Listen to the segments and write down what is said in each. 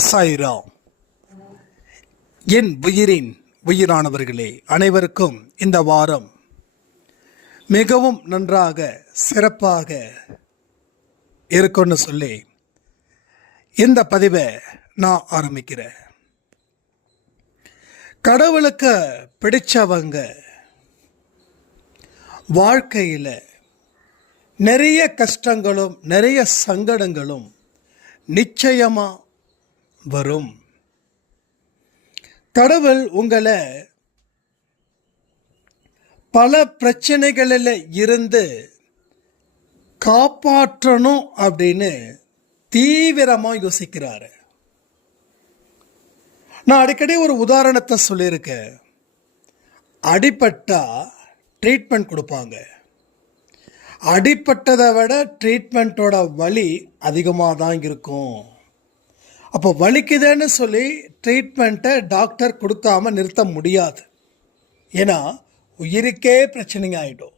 சாய்ராம். என் உயிரின் உயிரானவர்களே, அனைவருக்கும் இந்த வாரம் மிகவும் நன்றாக சிறப்பாக இருக்குன்னு சொல்லி இந்த பதிவை நான் ஆரம்பிக்கிறேன். கடவுளுக்கு பிடிச்சவங்க வாழ்க்கையில் நிறைய கஷ்டங்களும் நிறைய சங்கடங்களும் நிச்சயமாக வரும். கடவுள் உங்களை பல பிரச்சனைகளில் இருந்து காப்பாற்றணும் அப்படின்னு தீவிரமாக யோசிக்கிறாரு. நான் அடிக்கடி ஒரு உதாரணத்தை சொல்லியிருக்கேன். அடிபட்டா ட்ரீட்மெண்ட் கொடுப்பாங்க. அடிப்பட்டதை விட ட்ரீட்மெண்ட்டோட வலி அதிகமாக தான் இருக்கும். அப்போ வலிக்குதுன்னு சொல்லி ட்ரீட்மெண்ட்டை டாக்டர் கொடுக்காம நிறுத்த முடியாது. ஏன்னா உயிருக்கே பிரச்சனைங்க ஆகிடும்.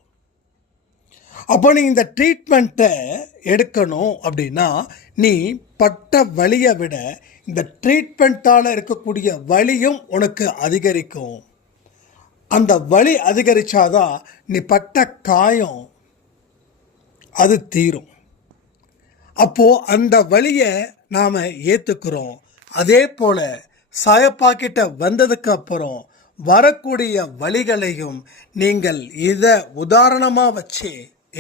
அப்போ நீ இந்த ட்ரீட்மெண்ட்டை எடுக்கணும் அப்படின்னா நீ பட்ட வலியை விட இந்த ட்ரீட்மெண்ட்டால் இருக்கக்கூடிய வலியும் உனக்கு அதிகரிக்கும். அந்த வலி அதிகரித்தாதான் நீ பட்ட காயம் அது தீரும். அப்போது அந்த வலியை நாம் ஏற்றுக்கிறோம். அதே போல் சாயப்பாக்கிட்ட வந்ததுக்கு அப்புறம் வரக்கூடிய வலிகளையும் நீங்கள் இதை உதாரணமாக வச்சு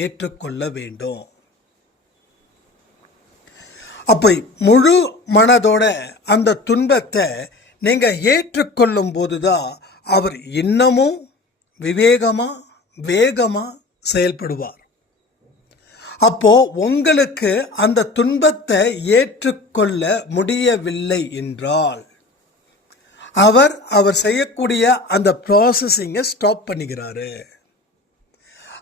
ஏற்றுக்கொள்ள வேண்டும். அப்போ முழு மனதோட அந்த துன்பத்தை நீங்கள் ஏற்றுக்கொள்ளும் போது தான் அவர் இன்னமும் விவேகமாக வேகமாக செயல்படுவார். அப்போ உங்களுக்கு அந்த துன்பத்தை ஏற்றுக்கொள்ள முடியவில்லை என்றால் அவர் செய்யக்கூடிய அந்த ப்ராசஸிங்கை ஸ்டாப் பண்ணிக்கிறாரு.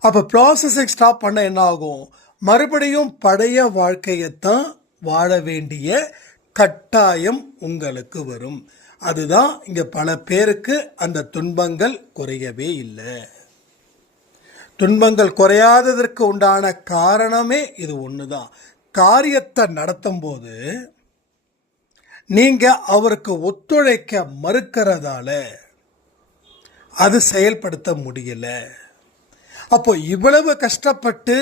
அப்போ ப்ராசஸிங் ஸ்டாப் பண்ண என்ன ஆகும்? மறுபடியும் பழைய வாழ்க்கையைத்தான் வாழ வேண்டிய கட்டாயம் உங்களுக்கு வரும். அதுதான் இங்கே பல பேருக்கு அந்த துன்பங்கள் குறையவே இல்லை. துன்பங்கள் குறையாததற்கு உண்டான காரணமே இது ஒன்று தான். காரியத்தை நடத்தும் போது நீங்கள் அவருக்கு ஒத்துழைக்க மறுக்கிறதால அது செயல்படுத்த முடியல. அப்போ இவ்வளவு கஷ்டப்பட்டு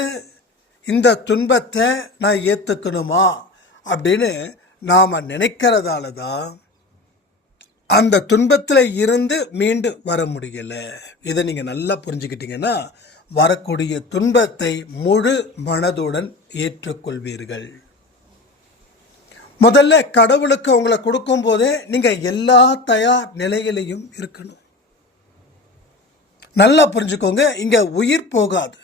இந்த துன்பத்தை நான் ஏற்றுக்கணுமா அப்படின்னு நாம் நினைக்கிறதால தான் அந்த துன்பத்தில் இருந்து மீண்டு வர முடியல. இதை நீங்கள் நல்லா புரிஞ்சுக்கிட்டீங்கன்னா வரக்கூடிய துன்பத்தை முழு மனதுடன் ஏற்றுக்கொள்வீர்கள். முதல்ல கடவுளுக்கு உங்களை கொடுக்கும் போதே நீங்கள் எல்லா தயார் நிலையிலையும் இருக்கணும். நல்லா புரிஞ்சுக்கோங்க, இங்கே உயிர் போகாது.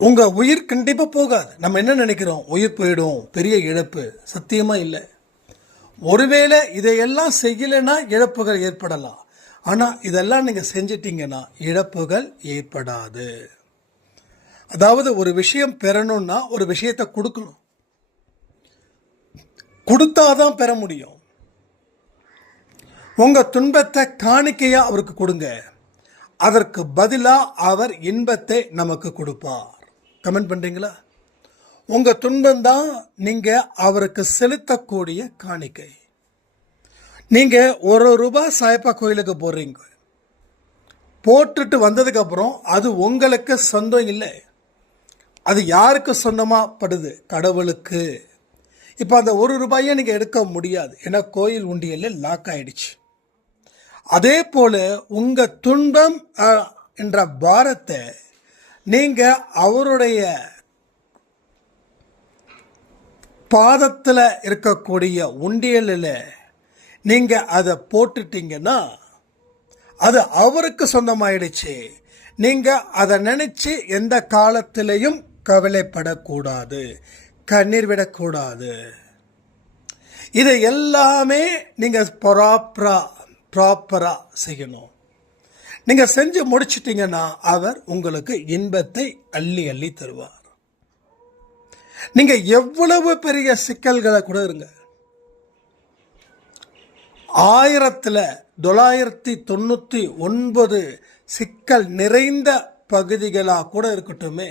உங்கள் உயிர் கண்டிப்பாக போகாது. நம்ம என்ன நினைக்கிறோம்? உயிர் போயிடும், பெரிய இழப்பு. சத்தியமாக இல்லை. ஒருவேளை இதையெல்லாம் செய்யலைன்னா இழப்புகள் ஏற்படலாம். ஆனால் இதெல்லாம் நீங்கள் செஞ்சிட்டிங்கன்னா இழப்புகள் ஏற்படாது. அதாவது ஒரு விஷயம் பெறணும்னா ஒரு விஷயத்தை கொடுக்கணும். கொடுத்தாதான் பெற முடியும். உங்கள் துன்பத்தை காணிக்கையாக அவருக்கு கொடுங்க. அதற்கு பதிலாக அவர் இன்பத்தை நமக்கு கொடுப்பார். கமெண்ட் பண்ணுறீங்களா? உங்கள் துன்பம்தான் நீங்கள் அவருக்கு செலுத்தக்கூடிய காணிக்கை. நீங்கள் ₹1 சாயப்பா கோயிலுக்கு போடுறீங்க. போட்டுட்டு வந்ததுக்கப்புறம் அது உங்களுக்கு சொந்தம் இல்லை. அது யாருக்கு சொந்தமாக படுது? கடவுளுக்கு. இப்போ அந்த ₹1 நீங்கள் எடுக்க முடியாது. ஏன்னா கோயில் உண்டியலில் லாக் ஆயிடுச்சு. அதே போல் உங்கள் துன்பம் என்ற பாரத்தை நீங்கள் அவருடைய பாதத்தில் இருக்கக்கூடிய உண்டியலில் நீங்கள் அதை போட்டுட்டீங்கன்னா அது அவருக்கு சொந்தமாயிடுச்சு. நீங்கள் அதை நினச்சி எந்த காலத்திலையும் கவலைப்படக்கூடாது, கண்ணீர் விடக்கூடாது. இதை எல்லாமே நீங்கள் ப்ராப்பராக செய்யணும். நீங்கள் செஞ்சு முடிச்சிட்டிங்கன்னா அவர் உங்களுக்கு இன்பத்தை அள்ளி அள்ளி தருவார். நீங்கள் எவ்வளவு பெரிய சிக்கல்களை கூட இருங்க, 1999 சிக்கல் நிறைந்த பகுதிகளாக கூட இருக்கட்டுமே,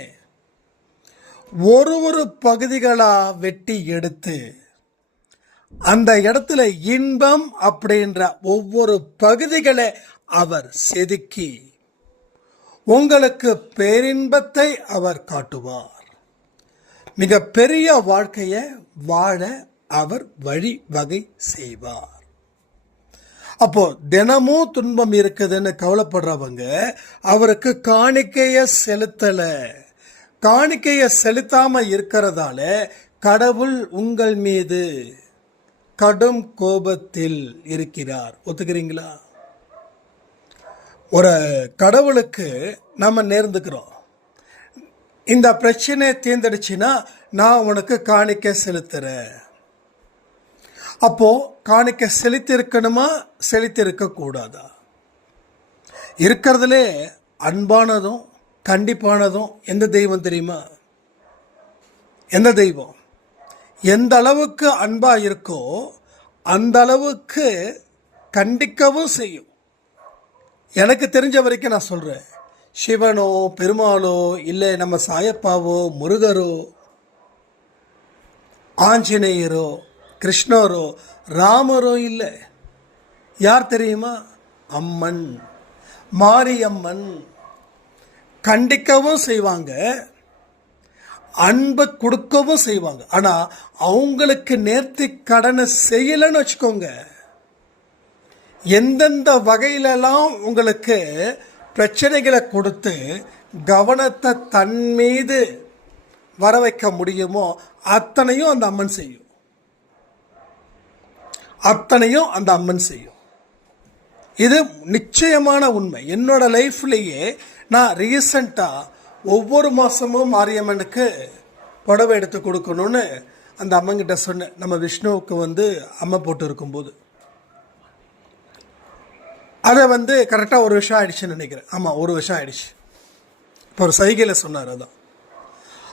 ஒரு பகுதிகளாக வெட்டி எடுத்து அந்த இடத்துல இன்பம் அப்படின்ற ஒவ்வொரு பகுதிகளை அவர் செதுக்கி உங்களுக்கு பேரின்பத்தை அவர் காட்டுவார். மிக பெரிய வாழ்க்கையை வாழ அவர் வழிவகை செய்வார். அப்போ தினமும் துன்பம் இருக்குதுன்னு கவலைப்படுறவங்க அவருக்கு காணிக்கைய செலுத்தல. காணிக்கைய செலுத்தாம இருக்கிறதால கடவுள் உங்கள் மீது கடும் கோபத்தில் இருக்கிறார். ஒத்துக்கிறீங்களா? ஒரு கடவுளுக்கு நம்ம நேர்ந்துக்கிறோம். இந்த பிரச்சனையை தேர்ந்தெடுச்சுன்னா நான் உனக்கு காணிக்கை செலுத்துறேன். அப்போ காணிக்கை செலுத்திருக்கணுமா, செலுத்திருக்க கூடாதா? இருக்கிறதுலே அன்பானதும் கண்டிப்பானதும் எந்த தெய்வம் தெரியுமா? எந்த தெய்வம் எந்த அளவுக்கு அன்பா இருக்கோ அந்த அளவுக்கு கண்டிக்கவும் செய்யும். எனக்கு தெரிஞ்ச வரைக்கும் நான் சொல்றேன், சிவனோ பெருமாளோ இல்லை நம்ம சாயப்பாவோ முருகரோ ஆஞ்சநேயரோ கிருஷ்ணரோ ராமரோ இல்லை. யார் தெரியுமா? அம்மன், மாரியம்மன். கண்டிக்கவும் செய்வாங்க, அன்பை கொடுக்கவும் செய்வாங்க. ஆனா அவங்களுக்கு நேர்த்தி கடனை செய்யலன்னு வச்சுக்கோங்க, எந்தெந்த வகையிலெல்லாம் உங்களுக்கு பிரச்சனைகளை கொடுத்து கவனத்தை தன் மீது வர வைக்க முடியுமோ அத்தனையும் அந்த அம்மன் செய்யும். அத்தனையும் அந்த அம்மன் செய்யும். இது நிச்சயமான உண்மை. என்னோட லைஃப்லேயே நான் ரீசண்டாக ஒவ்வொரு மாதமும் மாரியம்மனுக்கு புடவை எடுத்து கொடுக்கணும்னு அந்த அம்மங்கிட்ட சொன்னேன். நம்ம விஷ்ணுவுக்கு அம்மை போட்டு இருக்கும்போது அதை கரெக்டாக ஒரு வருஷம் ஆயிடுச்சுன்னு நினைக்கிறேன். ஆமாம், ஒரு வருஷம் ஆயிடுச்சு. இப்போ ஒரு சைகையில் சொன்னார். அதான்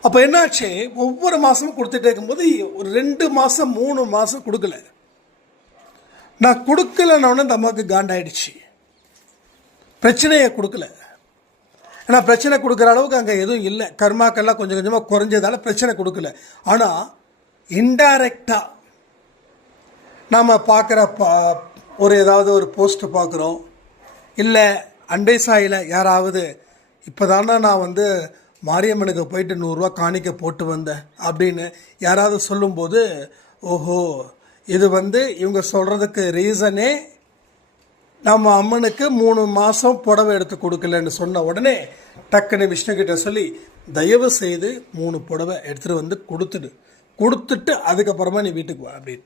அப்போ என்னாச்சு, ஒவ்வொரு மாதமும் கொடுத்துட்டே இருக்கும்போது ஒரு 2 மாதம் 3 மாதம் கொடுக்கல. நான் கொடுக்கலன்னு அந்த அம்மாவுக்கு காண்டாயிடுச்சு. பிரச்சனையை கொடுக்கல. ஏன்னா பிரச்சனை கொடுக்குற அளவுக்கு அங்கே எதுவும் இல்லை. கர்மாக்கெல்லாம் கொஞ்சம் கொஞ்சமாக குறைஞ்சதால பிரச்சனை கொடுக்கல. ஆனால் இன்டைரக்டாக நாம் பார்க்குற ஒரு ஏதாவது ஒரு போஸ்ட்டு பார்க்குறோம், இல்லை அன்பை சாயில் யாராவது இப்போ தானே நான் மாரியம்மனுக்கு போயிட்டு 100 ரூபா காணிக்க போட்டு வந்தேன் அப்படின்னு யாராவது சொல்லும்போது, ஓஹோ இது இவங்க சொல்கிறதுக்கு ரீசனே நம்ம அம்மனுக்கு 3 மாதம் புடவை எடுத்து கொடுக்கலன்னு சொன்ன உடனே டக்குன்னு விஷ்ணுக்கிட்ட சொல்லி தயவு செய்து 3 புடவை எடுத்துகிட்டு கொடுத்துட்டு அதுக்கப்புறமா நீ வீட்டுக்கு வா அப்படின்னு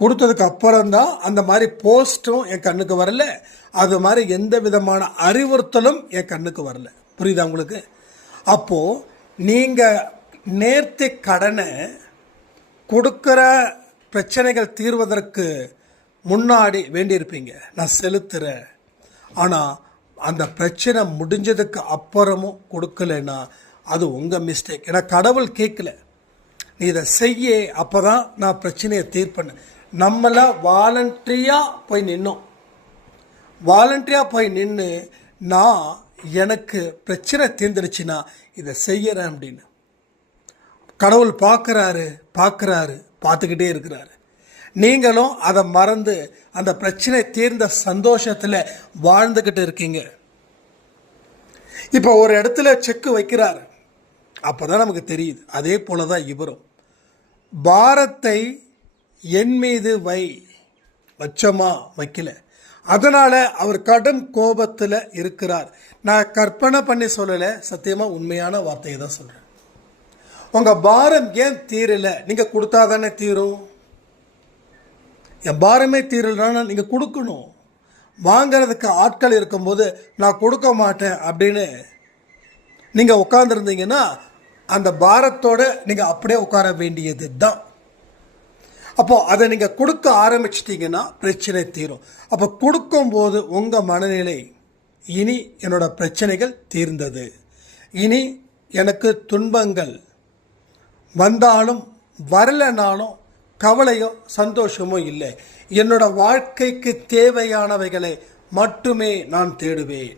கொடுத்ததுக்கு அப்புறம்தான் அந்த மாதிரி போஸ்ட்டும் என் கண்ணுக்கு வரல. அது மாதிரி எந்த விதமான அறிவுறுத்தலும் என் கண்ணுக்கு வரல. புரியுதா உங்களுக்கு? அப்போது நீங்கள் நேர்த்தி கடனை கொடுக்குற பிரச்சனைகள் தீர்வதற்கு முன்னாடி வேண்டியிருப்பீங்க, நான் செலுத்துகிறேன். ஆனால் அந்த பிரச்சனை முடிஞ்சதுக்கு அப்புறமும் கொடுக்கலன்னா அது உங்கள் மிஸ்டேக். ஏன்னா கடவுள் கேட்கல, நீ இதை செய்ய, அப்போ தான் நான் பிரச்சனையை தீர்ப்பேன். நம்மளை வாலண்ட்ரியாக போய் நின்னோம். வாலண்ட்ரியாக போய் நின்று நான் எனக்கு பிரச்சனை தீர்ந்துடுச்சுன்னா இதை செய்யறேன் அப்படின்னு கடவுள் பார்க்குறாரு, பார்த்துக்கிட்டே இருக்கிறாரு. நீங்களும் அதை மறந்து அந்த பிரச்சனை தீர்ந்த சந்தோஷத்தில் வாழ்ந்துக்கிட்டு இருக்கீங்க. இப்போ ஒரு இடத்துல செக்கு வைக்கிறாரு, அப்போ தான் நமக்கு தெரியுது. அதே போல தான் இவரும் பாரத்தை என் மீது வச்சமா வைக்கல, அதனால் அவர் கடும் கோபத்தில் இருக்கிறார். நான் கற்பனை பண்ணி சொல்லலை, சத்தியமாக உண்மையான வார்த்தையை தான் சொல்கிறேன். உங்கள் பாரம் ஏன் தீரலை? நீங்கள் கொடுத்தா தானே தீரும். என் பாரமே தீரலைன்னா நீங்கள் கொடுக்கணும். வாங்கிறதுக்கு ஆட்கள் இருக்கும்போது நான் கொடுக்க மாட்டேன் அப்படின்னு நீங்கள் உட்காந்துருந்தீங்கன்னா அந்த பாரத்தோடு நீங்கள் அப்படியே உட்கார வேண்டியது தான். அப்போது அதை நீங்கள் கொடுக்க ஆரம்பிச்சிட்டிங்கன்னா பிரச்சனை தீரும். அப்போ கொடுக்கும்போது உங்கள் மனநிலை, இனி என்னோட பிரச்சனைகள் தீர்ந்தது, இனி எனக்கு துன்பங்கள் வந்தாலும் வரலைனாலும் கவலையோ சந்தோஷமோ இல்லை, என்னோட வாழ்க்கைக்கு தேவையானவைகளை மட்டுமே நான் தேடுவேன்.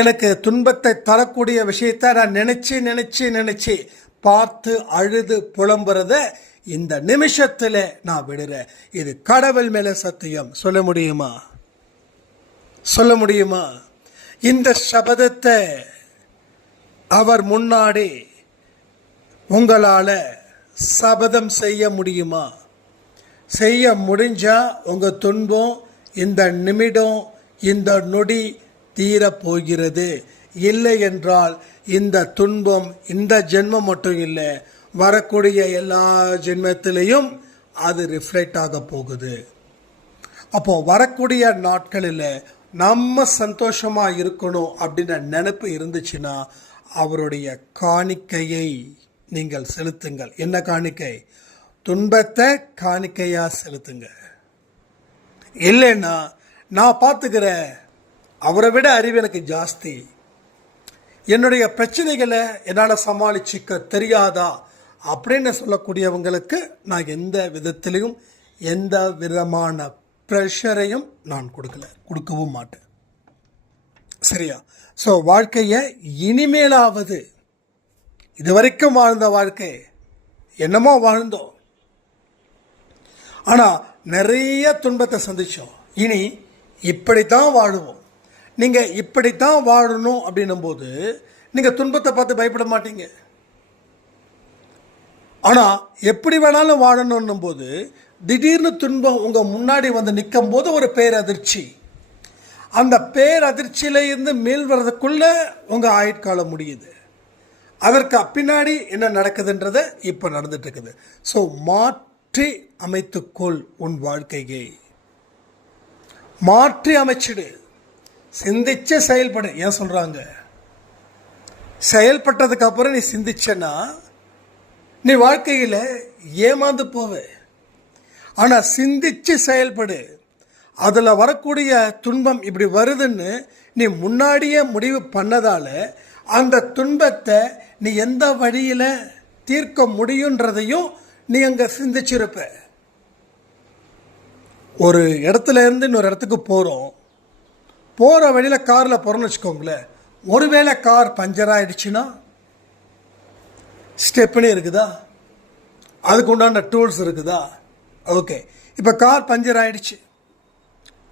எனக்கு துன்பத்தை தரக்கூடிய விஷயத்தை நான் நினச்சி பார்த்து அழுது புலம்புறத இந்த நிமிஷத்துல நான் விடுறேன். இது கடவுள் மேல சத்தியம். சொல்ல முடியுமா? சொல்ல முடியுமா? இந்த சபதத்தை அவர் முன்னாடி உங்களால சபதம் செய்ய முடியுமா? செய்ய முடிஞ்சா உங்க துன்பம் இந்த நிமிடம் இந்த நொடி தீரப்போகிறது. இல்லை என்றால் இந்த துன்பம் இந்த ஜென்மம் மட்டும் இல்லை, வரக்கூடிய எல்லா ஜென்மத்திலையும் அது ரிஃப்ளெக்ட் ஆக போகுது. அப்போ வரக்கூடிய நாட்களில் நம்ம சந்தோஷமா இருக்கணும் அப்படின்ற நினைப்பு இருந்துச்சுன்னா அவருடைய காணிக்கையை நீங்கள் செலுத்துங்கள். என்ன காணிக்கை? துன்பத்தை காணிக்கையா செலுத்துங்க. இல்லைன்னா நான் பார்த்துக்கிறேன், அவரை விட அறிவு எனக்கு ஜாஸ்தி, என்னுடைய பிரச்சனைகளை என்னால் சமாளிச்சுக்க தெரியாதா அப்படின்னு சொல்லக்கூடியவங்களுக்கு நான் எந்த விதத்திலையும் எந்த விதமான ப்ரெஷரையும் நான் கொடுக்கவும் மாட்டேன். சரியா? ஸோ வாழ்க்கையை இனிமேலாவது இது வரைக்கும் வாழ்ந்த வாழ்க்கை என்னமோ வாழ்ந்தோம், ஆனால் நிறைய துன்பத்தை சந்தித்தோம். இனி இப்படித்தான் வாழுவோம். நீங்கள் இப்படித்தான் வாழணும் அப்படின்னும் போது நீங்கள் துன்பத்தை பார்த்து பயப்பட மாட்டீங்க. ஆனால் எப்படி வேணாலும் வாழணும் போது திடீர்னு துன்பம் உங்கள் முன்னாடி வந்து நிற்கும் போது ஒரு பேரதிர்ச்சி, அந்த பேரதிர்ச்சியில இருந்து மேல் வர்றதுக்குள்ள உங்கள் ஆயுட்காலம் முடியுது. அதற்கு பின்னாடி என்ன நடக்குதுன்றத இப்போ நடந்துட்டு இருக்குது. ஸோ மாற்றி அமைத்துக்கொள் உன் வாழ்க்கையை, மாற்றி அமைச்சிடு, சிந்திச்சு செயல்படு. ஏன் சொல்றாங்க? செயல்பட்டதுக்கு அப்புறம் நீ சிந்திச்சனா நீ வாழ்க்கையில் ஏமாந்து போவ. ஆனால் சிந்திச்சு செயல்படு. அதில் வரக்கூடிய துன்பம் இப்படி வருதுன்னு நீ முன்னாடியே முடிவு பண்ணதால அந்த துன்பத்தை நீ எந்த வழியில் தீர்க்க முடியுன்றதையும் நீ அங்கே சிந்திச்சிருப்ப. ஒரு இடத்துல இருந்து இன்னொரு இடத்துக்கு போகிற வழியில் காரில் போகிறோன்னு வச்சுக்கோங்களேன். ஒருவேளை கார் பஞ்சர் ஆகிடுச்சுன்னா ஸ்டெப்னி இருக்குதா? அதுக்கு உண்டான டூல்ஸ் இருக்குதா? ஓகே, இப்போ கார் பஞ்சர் ஆகிடுச்சு,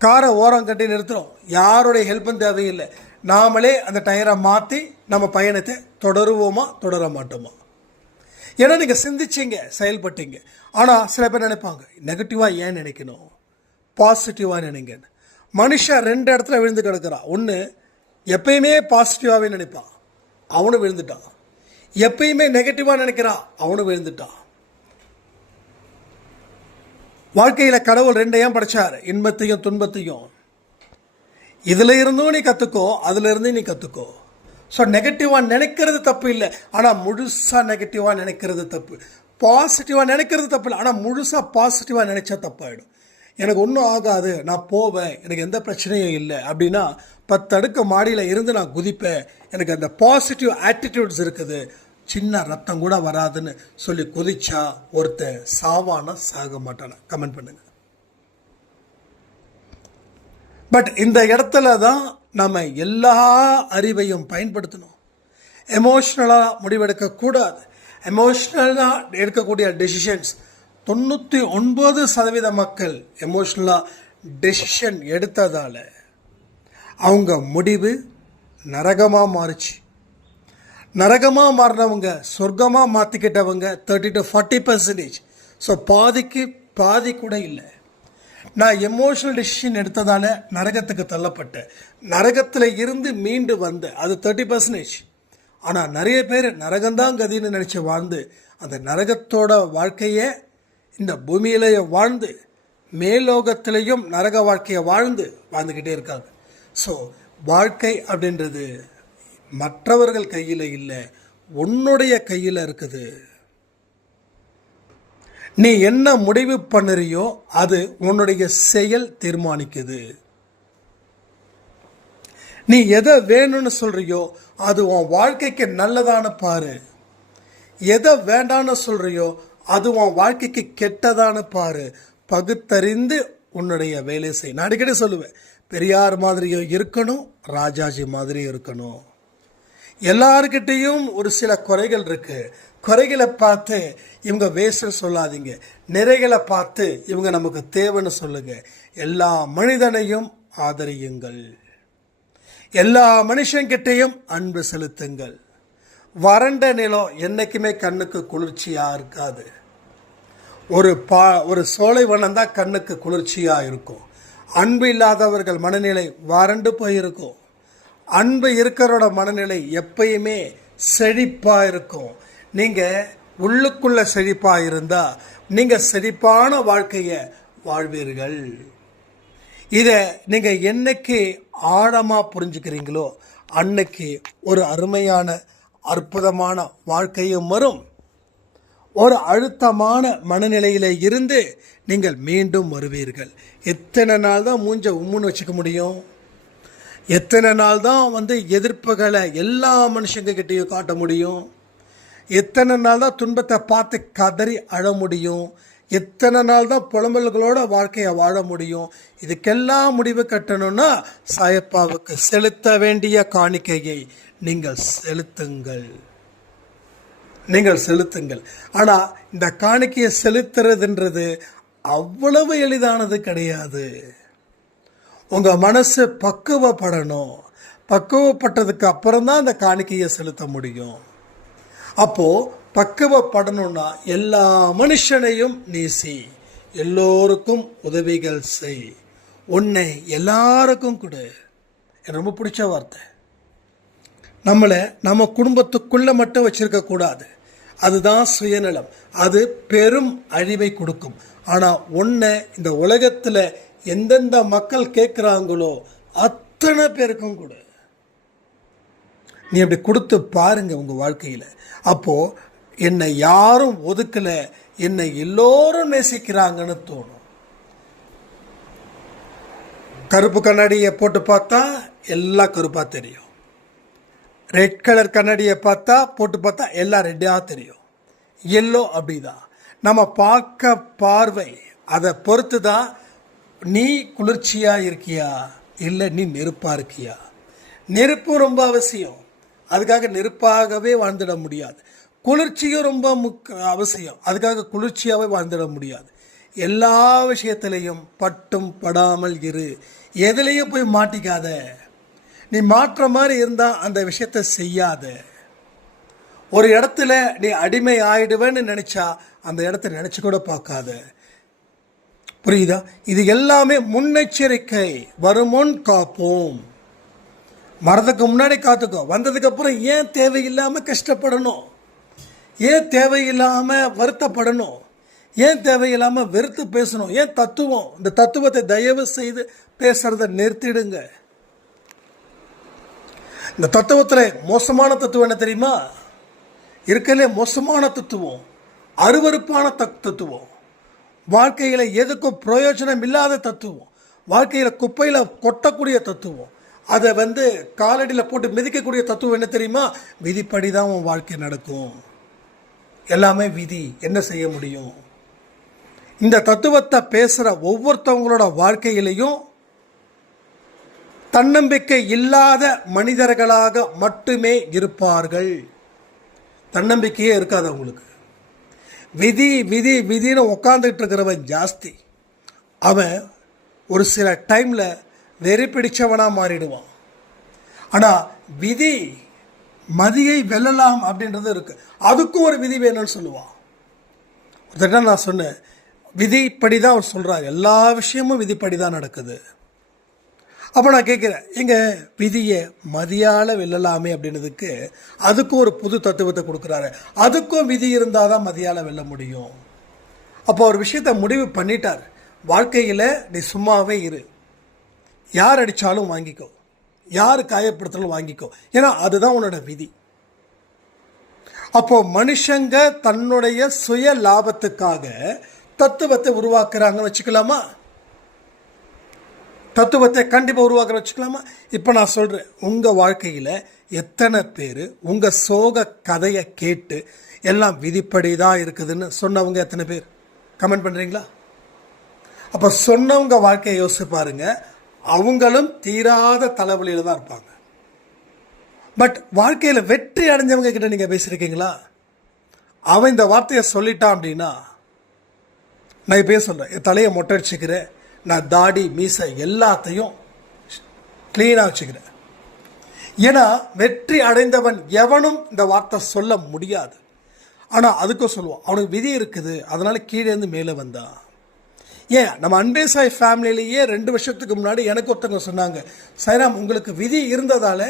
காரை ஓரம் கட்டி நிறுத்துகிறோம். யாருடைய ஹெல்ப்பும் தேவையில்லை. நாமளே அந்த டயரை மாற்றி நம்ம பயணத்தை தொடருவோமா தொடர மாட்டோமா? ஏன்னா நீங்கள் சிந்திச்சிங்க, செயல்பட்டீங்க. ஆனால் சில பேர் நினைப்பாங்க, நெகட்டிவாக ஏன் நினைக்கணும், பாசிட்டிவாக நினைங்க. மனுஷன் ரெண்டு இடத்துல விழுந்து கிடக்கிறான். ஒன்று எப்பயுமே பாசிட்டிவாகவே நினைப்பான், அவனும் விழுந்துட்டான். எப்பயுமே நெகட்டிவாக நினைக்கிறான், அவனும் விழுந்துட்டான். வாழ்க்கையில் கடவுள் ரெண்டையும் படைச்சார், இன்பத்தையும் துன்பத்தையும். இதில் இருந்தும் நீ கற்றுக்கோ, அதில் இருந்தும் நீ கற்றுக்கோ. ஸோ நெகட்டிவாக நினைக்கிறது தப்பு இல்லை, ஆனால் முழுசாக நெகட்டிவாக நினைக்கிறது தப்பு. பாசிட்டிவாக நினைக்கிறது தப்பு இல்லை, ஆனால் முழுசாக பாசிட்டிவாக நினைச்சா தப்பாயிடும். எனக்கு ஒன்றும் ஆகாது, நான் போவேன், எனக்கு எந்த பிரச்சனையும் இல்லை அப்படின்னா 10 அடுக்கு மாடியில் இருந்து நான் குதிப்பேன், எனக்கு அந்த பாசிட்டிவ் ஆட்டிடியூட்ஸ் இருக்குது, சின்ன ரத்தம் கூட வராதுன்னு சொல்லி குதிச்சா ஒருத்தன் சாவான சாக மாட்டான? கமெண்ட் பண்ணுங்க. பட் இந்த இடத்துல தான் நம்ம எல்லா அறிவையும் பயன்படுத்தணும். எமோஷ்னலாக முடிவெடுக்கக்கூடாது. எமோஷ்னலாக எடுக்கக்கூடிய டெசிஷன்ஸ் 99% மக்கள் எமோஷ்னலாக டெசிஷன் எடுத்ததால் அவங்க முடிவு நரகமாக மாறிச்சு. நரகமாக மாறினவங்க சொர்க்கமாக மாற்றிக்கிட்டவங்க 30 to 40%. ஸோ பாதிக்கு பாதி கூட இல்லை. நான் எமோஷனல் டெசிஷன் எடுத்ததால் நரகத்துக்கு தள்ளப்பட்டேன், நரகத்தில் இருந்து மீண்டு வந்தேன், அது 30%. ஆனால் நிறைய பேர் நரகம்தான் கதின்னு நினச்சி வாழ்ந்து அந்த நரகத்தோட வாழ்க்கையை இந்த பூமியிலேயே வாழ்ந்து மேலோகத்திலையும் நரக வாழ்க்கையை வாழ்ந்துக்கிட்டே இருக்காங்க. ஸோ வாழ்க்கை அப்படின்றது மற்றவர்கள் கையில் இல்லை, உன்னுடைய கையில் இருக்குது. நீ என்ன முடிவு பண்ணுறியோ அது உன்னுடைய செயல் தீர்மானிக்குது. நீ எதை வேணும்னு சொல்றியோ அது உன் வாழ்க்கைக்கு நல்லதான பாரு, எதை வேண்டான்னு சொல்றியோ அது உன் வாழ்க்கைக்கு கெட்டதான பாரு. பகுத்தறிந்து உன்னுடைய வேலை செய். நான் அடிக்கடி சொல்லுவேன், பெரியார் மாதிரியும் இருக்கணும், ராஜாஜி மாதிரியும் இருக்கணும். எல்லார்கிட்டையும் ஒரு சில குறைகள் இருக்கு. குறைகளை பார்த்து இவங்க வேஸ்ட் சொல்லாதீங்க, நிறைகளை பார்த்து இவங்க நமக்கு தேவைன்னு சொல்லுங்க. எல்லா மனிதனையும் ஆதரியுங்கள், எல்லா மனுஷங்கிட்டையும் அன்பு செலுத்துங்கள். வறண்ட நிலம் என்னைக்குமே கண்ணுக்கு குளிர்ச்சியா இருக்காது. ஒரு சோலைவனம் தான் கண்ணுக்கு குளிர்ச்சியா இருக்கும். அன்பு இல்லாதவர்கள் மனநிலை வறண்டு போயிருக்கும். அன்பு இருக்கிறோட மனநிலை எப்பயுமே செழிப்பா இருக்கும். நீங்க உள்ளுக்குள்ள செழிப்பா இருந்தா நீங்க செழிப்பான வாழ்க்கையை வாழ்வீர்கள். இதை நீங்க என்னைக்கு ஆழமா புரிஞ்சுக்கிறீங்களோ அன்னைக்கு ஒரு அருமையான அற்புதமான வாழ்க்கையும் வரும். ஒரு அழுத்தமான மனநிலையில இருந்து நீங்கள் மீண்டும் வருவீர்கள். எத்தனை நாள் தான் மூஞ்ச உம்முன்னு வச்சுக்க முடியும்? எத்தனை நாள் தான் எதிர்ப்புகளை எல்லா மனுஷங்க கிட்டையும் காட்ட முடியும்? எத்தனை நாள் தான் துன்பத்தை பார்த்து கதறி அழ முடியும்? எத்தனை நாள் தான் புலம்பல்களோட வாழ்க்கையை வாழ முடியும்? இதுக்கெல்லாம் முடிவு கட்டணும்னா சாயப்பாவுக்கு செலுத்த வேண்டிய காணிக்கையை நீங்கள் செலுத்துங்கள். ஆனால் இந்த காணிக்கையை செலுத்துறதுன்றது அவ்வளவு எளிதானது கிடையாது. உங்கள் மனசு பக்குவப்படணும். பக்குவப்பட்டதுக்கு அப்புறம் தான் அந்த காணிக்கையை செலுத்த முடியும். அப்போது பக்குவப்படணும்னா எல்லா மனுஷனையும் நேசி, எல்லோருக்கும் உதவிகள் செய், உன்னை எல்லாருக்கும் கொடு. எனக்கு ரொம்ப பிடிச்ச வார்த்தை. நம்மளை நம்ம குடும்பத்துக்குள்ளே மட்டும் வச்சிருக்க கூடாது. அதுதான் சுயநலம். அது பெரும் அழிவை கொடுக்கும். ஆனால் ஒன்றை இந்த உலகத்தில் எந்தெந்த மக்கள் கேட்குறாங்களோ அத்தனை பேருக்கும் கொடு. நீ அப்படி கொடுத்து பாருங்க உங்கள் வாழ்க்கையில். அப்போது என்னை யாரும் ஒதுக்கலை, என்னை எல்லோரும் நேசிக்கிறாங்கன்னு தோணும். கருப்பு கண்ணாடியை போட்டு பார்த்தா எல்லாம் கருப்பாக தெரியும். ரெட் கலர் கண்ணாடியை போட்டு பார்த்தா எல்லாம் ரெட்டாக தெரியும். எல்லோ அப்படிதான். நம்ம பார்க்க பார்வை அதை பொறுத்து தான் நீ குளிர்ச்சியாக இருக்கியா இல்லை நீ நெருப்பாக இருக்கியா. நெருப்பு ரொம்ப அவசியம். அதுக்காக நெருப்பாகவே வாழ்ந்துட முடியாது. குளிர்ச்சியும் ரொம்ப அவசியம். அதுக்காக குளிர்ச்சியாகவே வாழ்ந்துட முடியாது. எல்லா விஷயத்திலையும் பட்டும் படாமல் இரு. எதுலேயும் போய் மாட்டிக்காத. நீ மாற்ற மாதிரி இருந்தால் அந்த விஷயத்தை செய்யாத. ஒரு இடத்துல நீ அடிமை ஆயிடுவேன்னு நினச்சா அந்த இடத்த நினச்சி கூட பார்க்காத. புரியுதா? இது எல்லாமே முன்னெச்சரிக்கை. வருமுன் காப்போம். மரத்துக்கு முன்னாடி காத்துக்கோ. வந்ததுக்கப்புறம் ஏன் தேவையில்லாமல் கஷ்டப்படணும்? ஏன் தேவையில்லாமல் வருத்தப்படணும்? ஏன் தேவையில்லாமல் வெறுத்து பேசணும்? ஏன் தத்துவம்? இந்த தத்துவத்தை தயவு செய்து பேசுறதை நிறுத்திடுங்க. இந்த தத்துவத்தில் மோசமான தத்துவம் என்ன தெரியுமா? இருக்கலே மோசமான தத்துவம், அருவருப்பான தத்துவம், வாழ்க்கையில் எதுக்கும் பிரயோஜனம் இல்லாத தத்துவம், வாழ்க்கையில் குப்பையில் கொட்டக்கூடிய தத்துவம், அதை காலடியில் போட்டு மிதிக்கக்கூடிய தத்துவம் என்ன தெரியுமா? விதிப்படி தான் உன் வாழ்க்கை நடக்கும். எல்லாமே விதி. என்ன செய்ய முடியும்? இந்த தத்துவத்தை பேசுகிற ஒவ்வொருத்தவங்களோட வாழ்க்கையிலையும் தன்னம்பிக்கை இல்லாத மனிதர்களாக மட்டுமே இருப்பார்கள். தன்னம்பிக்கையே இருக்காது அவங்களுக்கு. விதி விதி விதின்னு உட்காந்துட்டு இருக்கிறவன் ஜாஸ்தி. அவன் ஒரு சில டைமில் வெறி பிடிச்சவனாக மாறிடுவான். ஆனால் விதி மதியை வெல்லலாம் அப்படின்றது இருக்கு. அதுக்கும் ஒரு விதி வேணும்னு சொல்லுவான். ஒரு நான் சொன்னேன், விதிப்படி தான் அவர் சொல்கிறார். எல்லா விஷயமும் விதிப்படி தான் நடக்குது. அப்போ நான் கேட்குறேன், எங்கள் விதியை மதியால் வெல்லலாமே அப்படின்றதுக்கு அதுக்கும் ஒரு புது தத்துவத்தை கொடுக்குறாரு. அதுக்கும் விதி இருந்தால் தான் மதியால் வெல்ல முடியும். அப்போ ஒரு விஷயத்தை முடிவு பண்ணிட்டார். வாழ்க்கையில் நீ சும்மாவே இரு. யார் அடித்தாலும் வாங்கிக்கோ, யார் காயப்படுத்தாலும் வாங்கிக்கோ. ஏன்னா அதுதான் உன்னோட விதி. அப்போ மனுஷங்க தன்னுடைய சுய லாபத்துக்காக தத்துவத்தை உருவாக்குறாங்கன்னு வச்சுக்கலாமா? தத்துவத்தை கண்டிப்பாக உருவாக்க வச்சுக்கலாமா? இப்போ நான் சொல்கிறேன், உங்கள் வாழ்க்கையில் எத்தனை பேர் உங்கள் சோக கதையை கேட்டு எல்லாம் விதிப்படி தான் இருக்குதுன்னு சொன்னவங்க எத்தனை பேர்? கமெண்ட் பண்ணுறீங்களா? அப்போ சொன்னவங்க வாழ்க்கையை யோசிச்சு பாருங்க. அவங்களும் தீராத தலைவலியில் தான் இருப்பாங்க. பட் வாழ்க்கையில் வெற்றி அடைஞ்சவங்க கிட்ட நீங்கள் பேசியிருக்கீங்களா? அவன் இந்த வார்த்தையை சொல்லிட்டான் அப்படின்னா, நான் இப்பயே சொல்கிறேன், என் தலையை மொட்டை அடிச்சுக்கிறேன், நான் தாடி மீசை எல்லாத்தையும் க்ளீனாக வச்சுக்கிறேன். ஏன்னா வெற்றி அடைந்தவன் எவனும் இந்த வார்த்தை சொல்ல முடியாது. ஆனால் அதுக்கும் சொல்லுவான், அவனுக்கு விதி இருக்குது, அதனால் கீழேருந்து மேலே வந்தான். ஏன் நம்ம அன்பே சாய் ஃபேமிலியிலேயே 2 வருஷத்துக்கு முன்னாடி எனக்கு ஒருத்தவங்க சொன்னாங்க, சாய்ராம் உங்களுக்கு விதி இருந்ததால்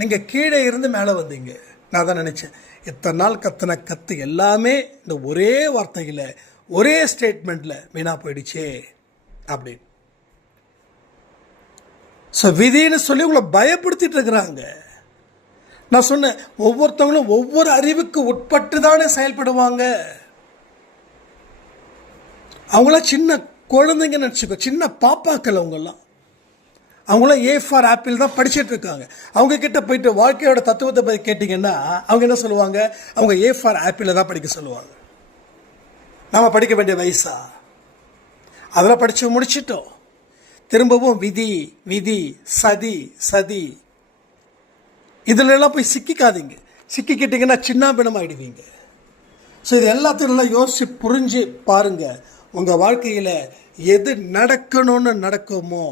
நீங்கள் கீழே இருந்து மேலே வந்தீங்க. நான் தான் நினச்சேன், இத்தனை நாள் கத்தின கத்து எல்லாமே இந்த ஒரே வார்த்தையில் ஒரே ஸ்டேட்மெண்ட்டில் வீணாக போயிடுச்சே அப்படின்னு. ஸோ விதின்னு சொல்லி உங்களை பயப்படுத்திட்டு இருக்கிறாங்க. நான் சொன்னேன், ஒவ்வொருத்தவங்களும் ஒவ்வொரு அறிவுக்கு உட்பட்டு தானே செயல்படுவாங்க. அவங்களாம் சின்ன குழந்தைங்க நினச்சிக்கோ, சின்ன பாப்பாக்கள் அவங்கெல்லாம். அவங்களாம் A ஃபார் ஆப்பிள் தான் படிச்சுட்டு இருக்காங்க. அவங்க கிட்ட போயிட்டு வாழ்க்கையோட தத்துவத்தை பற்றி கேட்டிங்கன்னா அவங்க என்ன சொல்லுவாங்க, அவங்க A ஃபார் ஆப்பிளை தான் படிக்க சொல்லுவாங்க. நாம் படிக்க வேண்டிய வயசா? அதெல்லாம் படித்து முடிச்சிட்டோம். திரும்பவும் விதி விதி சதி சதி இதிலெல்லாம் போய் சிக்கிக்காதீங்க. சிக்கிக்கிட்டிங்கன்னா சின்ன பின்னம் ஆகிடுவீங்க. ஸோ இது எல்லாத்தையும் நல்லா யோசித்து புரிஞ்சு பாருங்கள். உங்கள் வாழ்க்கையில் எது நடக்கணும்னு நடக்குமோ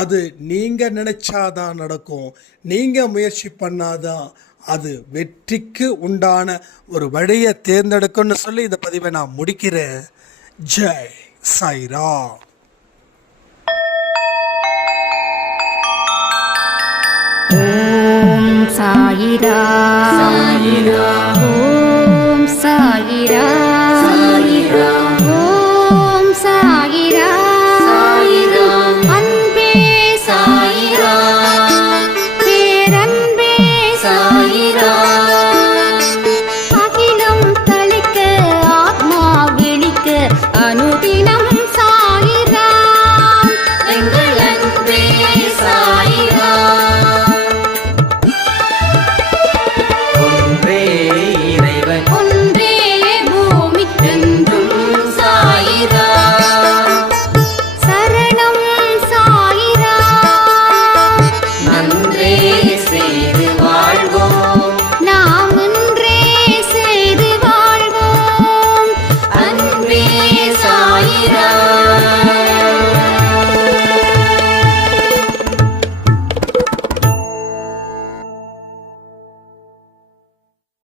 அது நீங்கள் நினச்சாதான் நடக்கும். நீங்கள் முயற்சி பண்ணாதான் அது வெற்றிக்கு உண்டான ஒரு வழியை தேர்ந்தெடுக்கும்னு சொல்லி இந்த பதிவை நான் முடிக்கிறேன். ஜெய் சாய்ராம். ஓம் சாயிரா, ஓம் சாயிரா.